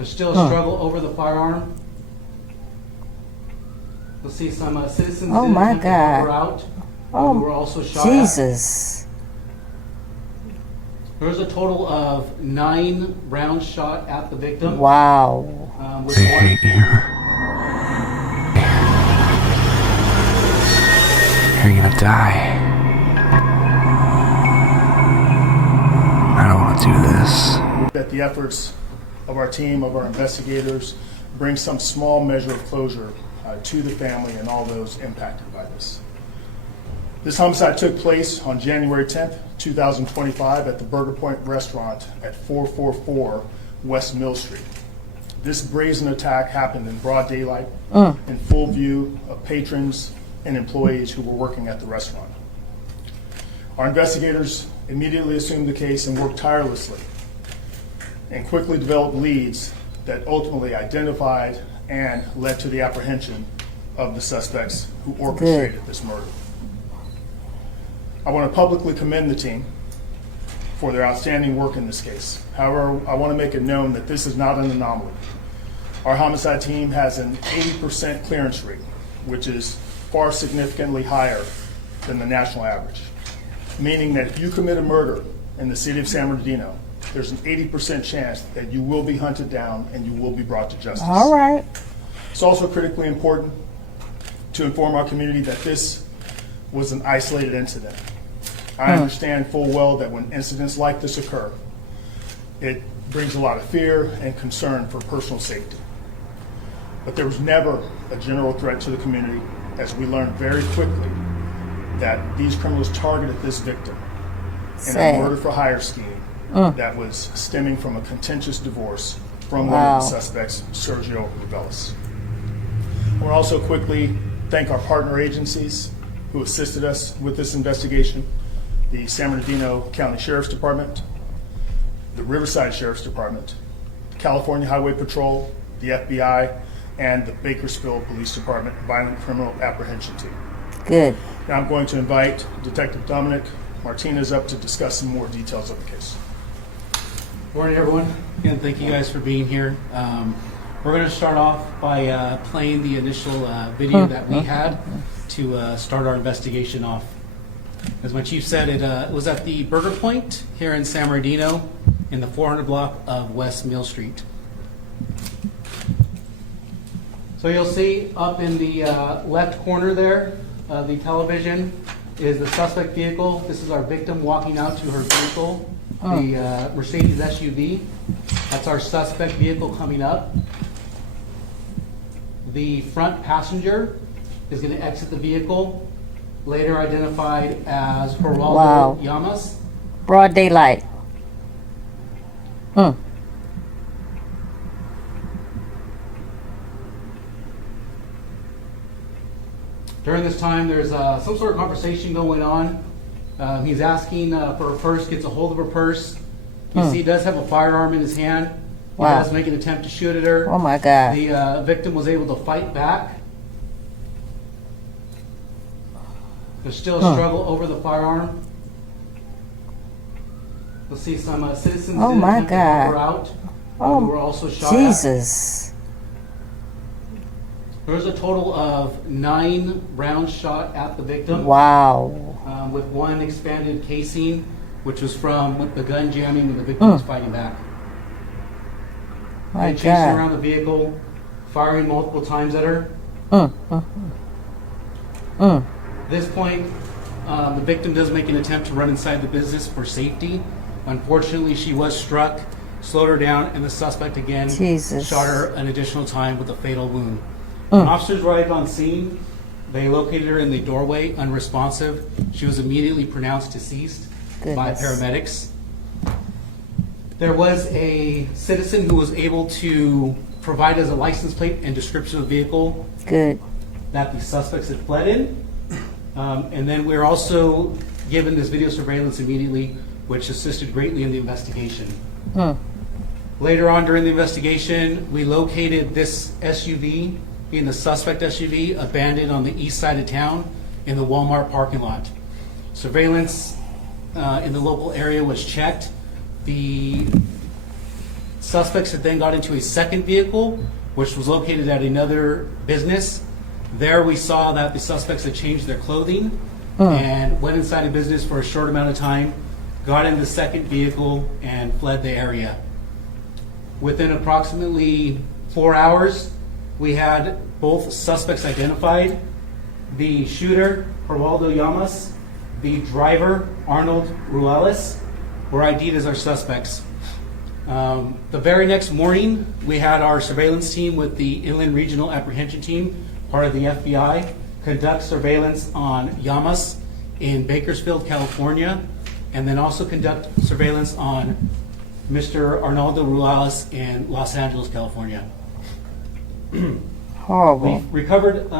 There's still a struggle over the firearm. You'll see some citizens Oh my God. were out. Oh, who were also shot Jesus. There was a total of 9 rounds shot at the victim. Wow. With They one. hate you. You're gonna die. I don't want to do this. That the efforts of our team, of our investigators, bring some small measure of closure to the family and all those impacted by this. This homicide took place on January 10th, 2025 at the Burger Point restaurant at 444 West Mill Street. This brazen attack happened in broad daylight, in full view of patrons and employees who were working at the restaurant. Our investigators immediately assumed the case and worked tirelessly and quickly developed leads that ultimately identified and led to the apprehension of the suspects who orchestrated this murder. I want to publicly commend the team for their outstanding work in this case. However, I want to make it known that this is not an anomaly. Our homicide team has an 80% clearance rate, which is far significantly higher than the national average, meaning that if you commit a murder in the city of San Bernardino, there's an 80% chance that you will be hunted down and you will be brought to justice. All right. It's also critically important to inform our community that this was an isolated incident. I understand full well that when incidents like this occur, it brings a lot of fear and concern for personal safety. But there was never a general threat to the community, as we learned very quickly that these criminals targeted this victim in a murder for hire scheme that was stemming from a contentious divorce from one of the suspects, Sergio Reveles. I want to also quickly thank our partner agencies who assisted us with this investigation: the San Bernardino County Sheriff's Department, the Riverside Sheriff's Department, California Highway Patrol, the FBI, and the Bakersfield Police Department Violent Criminal Apprehension Team. Good. Now I'm going to invite Detective Dominic Martinez up to discuss some more details of the case. Good morning, everyone. Again, thank you guys for being here. We're going to start off by playing the initial video that we had to start our investigation off. As my chief said, it was at the Burger Point here in San Bernardino in the 400 block of West Mill Street. So you'll see up in the left corner there, the television, is the suspect vehicle. This is our victim walking out to her vehicle, the Mercedes SUV. That's our suspect vehicle coming up. The front passenger is going to exit the vehicle, later identified as Geraldo Llamas. Broad daylight. During this time, there's some sort of conversation going on. He's asking for her purse, gets a hold of her purse. You see he does have a firearm in his hand. He does make an attempt to shoot at her. Oh my God. The victim was able to fight back. There's still a struggle over the firearm. You'll see some citizens Oh my God. were out. Oh, who were also shot at. Jesus. There was a total of 9 rounds shot at the victim. Wow. With one expanded casing, which was from the gun jamming when the victim was fighting back. My They chased her God. around the vehicle, firing multiple times at her. At this point, the victim does make an attempt to run inside the business for safety. Unfortunately, she was struck, slowed her down, and the suspect again Jesus. shot her an additional time with a fatal wound. When officers arrived on scene, they located her in the doorway, unresponsive. She was immediately pronounced deceased by Goodness. paramedics. There was a citizen who was able to provide us a license plate and description of the vehicle Good. that the suspects had fled in. And then we were also given this video surveillance immediately, which assisted greatly in the investigation. Later on during the investigation, we located this SUV, being the suspect SUV, abandoned on the east side of town in the Walmart parking lot. Surveillance in the local area was checked. The Suspects had then got into a second vehicle, which was located at another business. There we saw that the suspects had changed their clothing and went inside a business for a short amount of time, got in the second vehicle, and fled the area. Within approximately 4 hours, we had both suspects identified. The shooter, Geraldo Llamas, the driver, Arnold Ruelas, were ID'd as our suspects. The very next morning, we had our surveillance team with the Inland Regional Apprehension Team, part of the FBI, conduct surveillance on Llamas in Bakersfield, California, and then also conduct surveillance on Mr. Arnaldo Ruelas in Los Angeles, California. Horrible. We recovered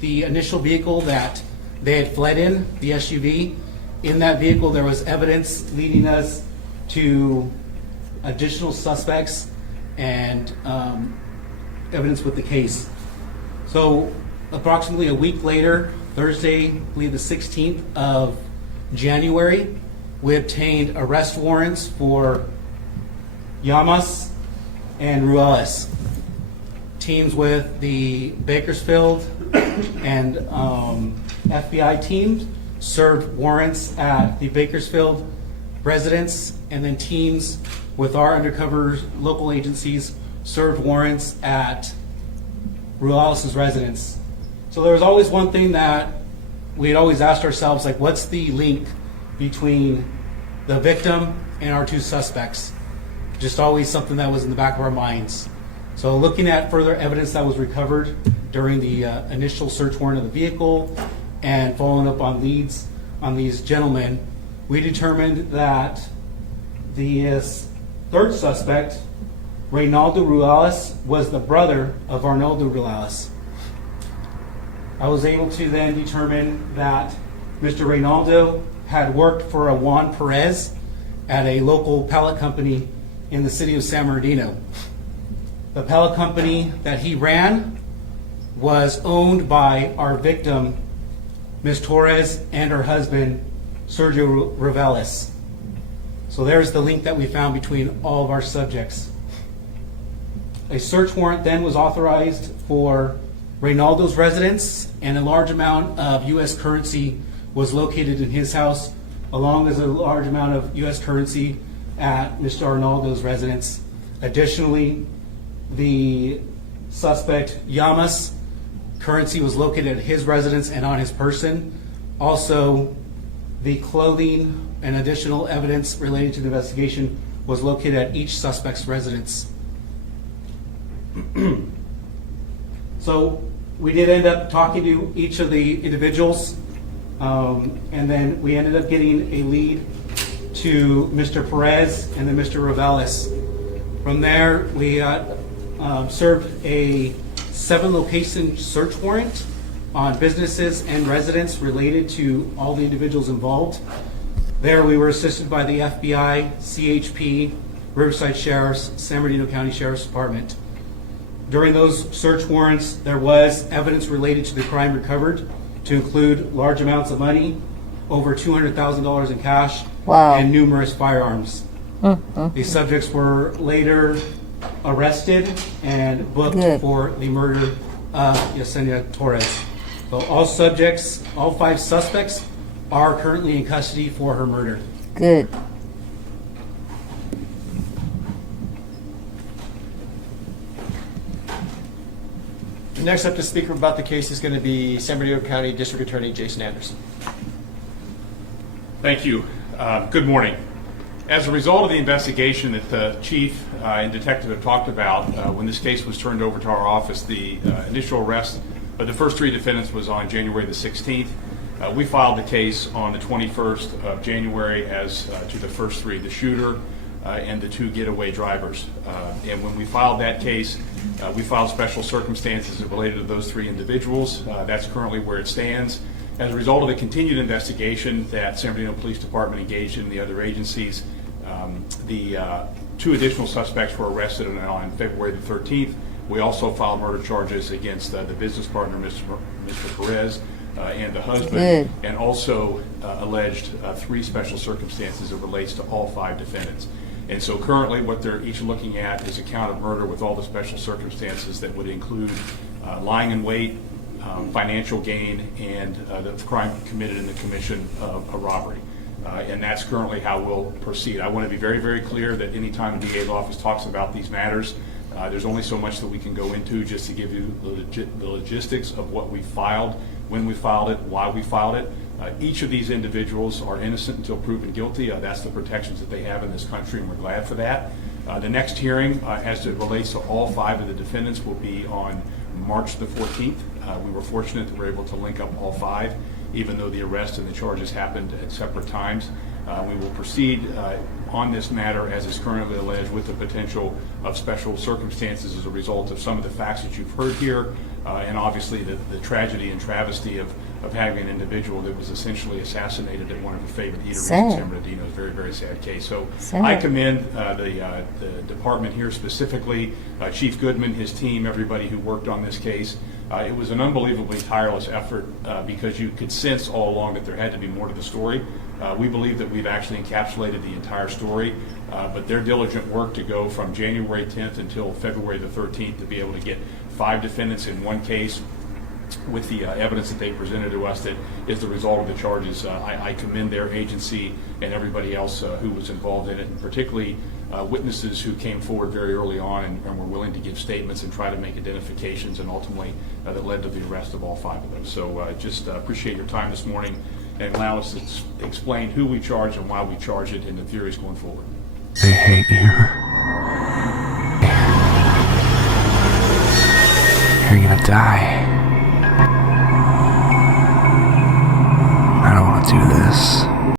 the initial vehicle that they had fled in, the SUV. In that vehicle, there was evidence leading us to additional suspects and evidence with the case. So approximately a week later, Thursday, I believe the 16th of January, we obtained arrest warrants for Llamas and Ruelas. Teams with the Bakersfield and FBI teams served warrants at the Bakersfield residence, and then teams with our undercover local agencies served warrants at Ruelas' residence. So there was always one thing that we had always asked ourselves, like, what's the link between the victim and our two suspects? Just always something that was in the back of our minds. So looking at further evidence that was recovered during the initial search warrant of the vehicle and following up on leads on these gentlemen, we determined that the third suspect, Reynaldo Ruelas, was the brother of Arnaldo Ruelas. I was able to then determine that Mr. Reynaldo had worked for a Juan Perez at a local pallet company in the city of San Bernardino. The pallet company that he ran was owned by our victim, Ms. Torres, and her husband, Sergio Reveles. So there's the link that we found between all of our subjects. A search warrant then was authorized for Reynaldo's residence, and a large amount of U.S. currency was located in his house, along with a large amount of U.S. currency at Mr. Arnaldo's residence. Additionally, the suspect, Llamas, currency was located at his residence and on his person. Also, the clothing and additional evidence related to the investigation was located at each suspect's residence. So we did end up talking to each of the individuals, and then we ended up getting a lead to Mr. Perez and then Mr. Reveles. From there, we served a 7-location search warrant on businesses and residents related to all the individuals involved. There we were assisted by the FBI, CHP, Riverside Sheriff's, San Bernardino County Sheriff's Department. During those search warrants, there was evidence related to the crime recovered, to include large amounts of money, over $200,000 in cash, Wow. and numerous firearms. These subjects were later arrested and booked Good. for the murder of Yesenia Torres. So all subjects, all 5 suspects, are currently in custody for her murder. Good. Next up to speak about the case is going to be San Bernardino County District Attorney Jason Anderson. Thank you. Good morning. As a result of the investigation that the chief and detective have talked about, when this case was turned over to our office, the initial arrest of the first 3 defendants was on January the 16th. We filed the case on the 21st of January as to the first 3, the shooter and the 2 getaway drivers. And when we filed that case, we filed special circumstances related to those 3 individuals. That's currently where it stands. As a result of the continued investigation that San Bernardino Police Department engaged in, the other agencies, the 2 additional suspects were arrested on February the 13th. We also filed murder charges against the business partner, Mr. Perez, and the husband, Good. and also alleged 3 special circumstances that relates to all 5 defendants. And so currently, what they're each looking at is a count of murder with all the special circumstances that would include lying in wait, financial gain, and the crime committed in the commission of a robbery. And that's currently how we'll proceed. I want to be very, very clear that any time the DA's office talks about these matters, there's only so much that we can go into just to give you the logistics of what we filed, when we filed it, why we filed it. Each of these individuals are innocent until proven guilty. That's the protections that they have in this country, and we're glad for that. The next hearing, as it relates to all 5 of the defendants, will be on March the 14th. We were fortunate that we were able to link up all 5, even though the arrest and the charges happened at separate times. We will proceed on this matter as is currently alleged with the potential of special circumstances as a result of some of the facts that you've heard here, and obviously the tragedy and travesty of having an individual that was essentially assassinated at one of her favorite eateries in San Bernardino. Is a very, very sad case. So I commend the department here, specifically Chief Goodman, his team, everybody who worked on this case. It was an unbelievably tireless effort because you could sense all along that there had to be more to the story. We believe that we've actually encapsulated the entire story, but their diligent work to go from January 10th until February the 13th to be able to get 5 defendants in one case with the evidence that they presented to us that is the result of the charges. I commend their agency and everybody else who was involved in it, and particularly witnesses who came forward very early on and were willing to give statements and try to make identifications, and ultimately that led to the arrest of all 5 of them. So just appreciate your time this morning and allow us to explain who we charge and why we charge it and the theories going forward. They hate you. You're gonna die. I don't want to do this.